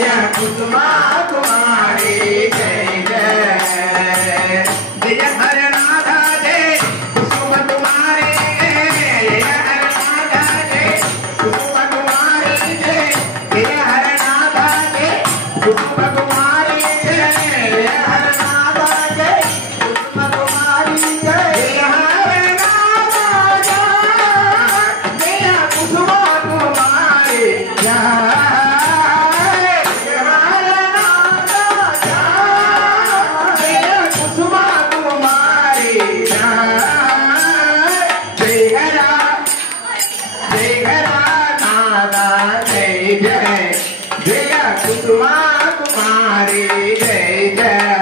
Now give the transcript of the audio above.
जय कुसुमा कुमारी जय जय जय हरनाथा जय कुसुम कुमारी जय हरनाथा जय कुसुम कुमारी जय जय हरनाथा जय कुसुम कुमारी जय हरनाथा जय कुसुम कुमारी जय हरनाथा जय कुसुम कुमारी जय जय जय कुसुमा कुमारी जय जय